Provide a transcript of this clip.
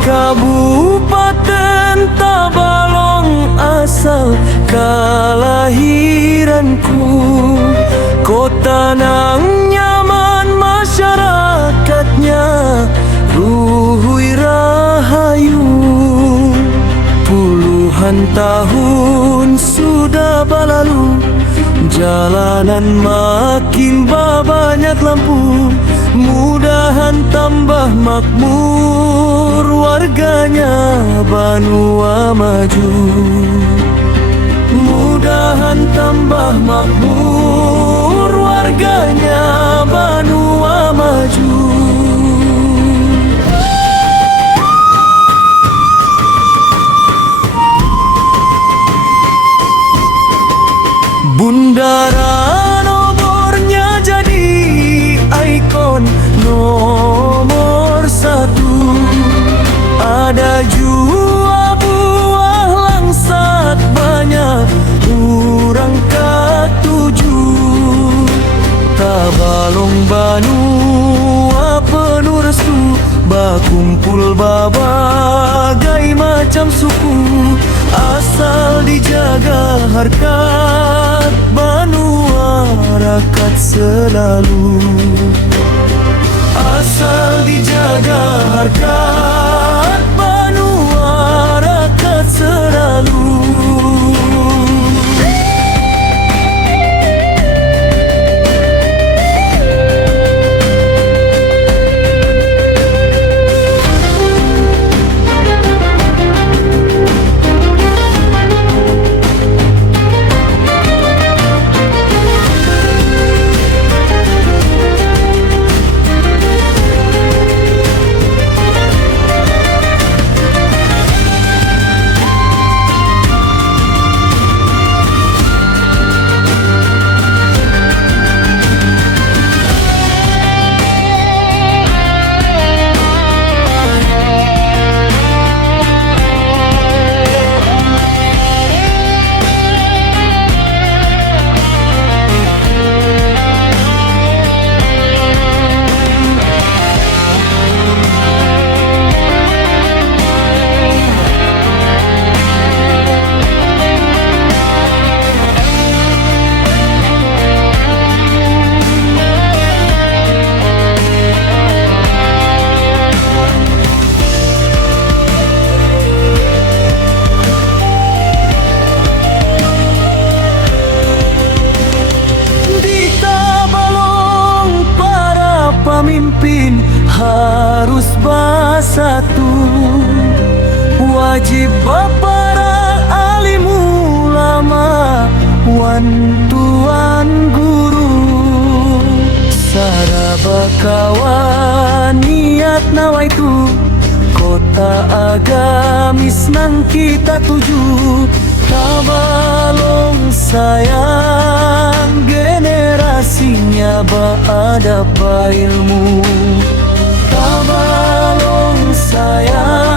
Kabupaten Tabalong asal kelahiranku, kota nang nyaman masyarakatnya ruhui rahayu. Puluhan tahun sudah berlalu, jalanan makin banyak lampu, mudahan tambah makmur, warganya Banua maju. Mudahan tambah makmur, warganya Banua maju. Bundaran obornya jadi ikon nomor satu. Ada jua buah langsat, banyak orang ketuju. Tabalong Banua penuh restu, bakumpul babagai macam suku. Asal dijaga harkat Banua rakat selalu. Asal dijaga harkat Banua rakat selalu. Pemimpin harus bersatu, wajib para alim ulama, wan tuan guru. Saraba kawan niat nawaitu, kota agamis nang kita tuju. Tabalong sayang, generasinya beradab ilmu. Tabalong sayang,